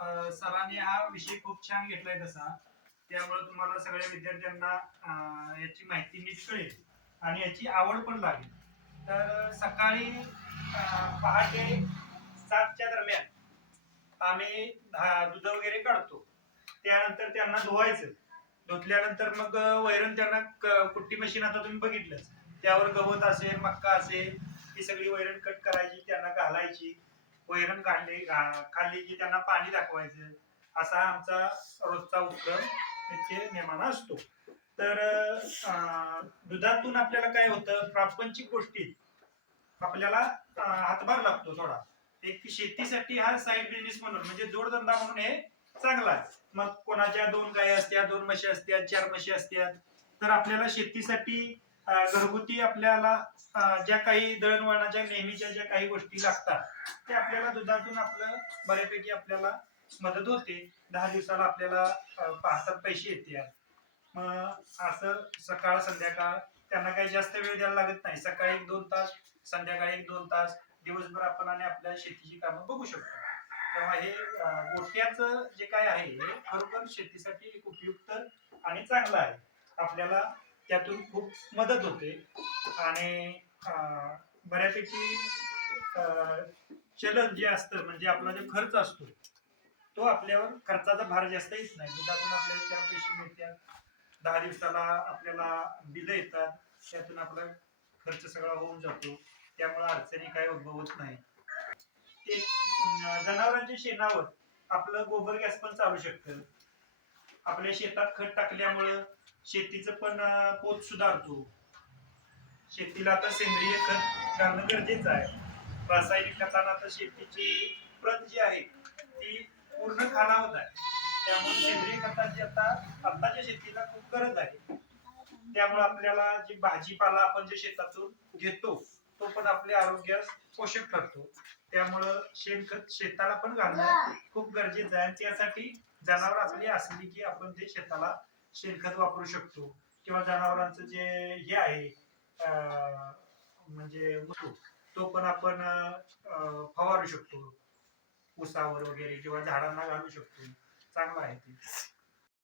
सरांनी हा विषय खूप छान घेतलाय तसा. त्यामुळे तुम्हाला सगळ्या विद्यार्थ्यांना याची माहिती नीट कळेल आणि याची आवड पण लागेल. तर सकाळी पहाटे 7च्या दरम्यान आम्ही दूध वगैरे काढतो. त्यानंतर त्यांना धुवायचं. धुतल्यानंतर मग वैरण त्यांना कुट्टी मशीन आता तुम्ही बघितलंच. त्यावर गवत असेल, मक्का असेल, ही सगळी वैरण कट करायची, त्यांना घालायची. वैरण खाल्ली की त्यांना पाणी दाखवायचं. असा आमचा रोजचा उपक्रम नित्य नेमाना असतो. तर दुधातून आपल्याला काय होतं, प्रापंचिक गोष्टी आपल्याला हातभार लागतो थोडा. एक शेतीसाठी हा साईड बिझनेस म्हणून म्हणजे जोडधंदा म्हणून हे चांगला आहे. मग कोणाच्या 2 गायी असत्या, 2 म्हशी असत्या, 4 म्हशी असत्या, तर आपल्याला शेतीसाठी घरगुती आपल्याला ज्या काही दळणवळणाच्या नेहमीच्या ज्या काही गोष्टी लागतात ते आपल्याला दुधातून आपलं बऱ्यापैकी आपल्याला मदत होते. 10 दिवसाला आपल्याला पाहतात पैसे येते. मग असं सकाळ संध्याकाळ त्यांना काही जास्त वेळ द्यायला लागत नाही. सकाळी 1-2 तास, संध्याकाळी 1-2 तास, दिवसभर आपण आणि आपल्या शेतीची कामं बघू शकतो. तेव्हा हे गोठ्याचं जे काय आहे हे खरोखर शेतीसाठी एक उपयुक्त आणि चांगलं आहे. आपल्याला त्यातून खूप मदत होते आणि बऱ्यापैकी चलन जे असतं म्हणजे आपला जो खर्च असतो तो आपल्यावर खर्चाचा भार जास्त येत नाही. दुधातून आपल्याला 4 पैसे मिळतात. 10 दिवसाला आपल्याला बिलं येतात. त्यातून आपला खर्च सगळा होऊन जातो. त्यामुळे अडचणी काही उद्भवत नाही. ते जनावरांच्या शेणावर आपलं गोबर गॅस पण चालू शकतं. आपल्या शेतात खत टाकल्यामुळं शेतीचं पण पोत सुधारतो. शेतीला आता सेंद्रिय खत घालणं गरजेचं आहे. रासायनिक खतानं आता शेतीची प्रत जी आहे ती पूर्ण खालावत आहे. त्यामुळे सेंद्रिय खताची आताच्या शेतीला खूप गरज आहे. त्यामुळे आपल्याला जी भाजीपाला आपण जे शेतातून घेतो तो पण आपल्या आरोग्यास पोषक ठरतो. त्यामुळं शेणखत शेताला पण घालणं खूप गरजेचं आहे. त्यासाठी जनावर आपली असली की आपण ते शेताला शेणखत वापरू शकतो किंवा जनावरांचं जे हे आहे म्हणजे तो पण आपण फवारू शकतो. ऊसावर वगैरे किंवा झाडांना घालू शकतो. चांगलं आहे ते.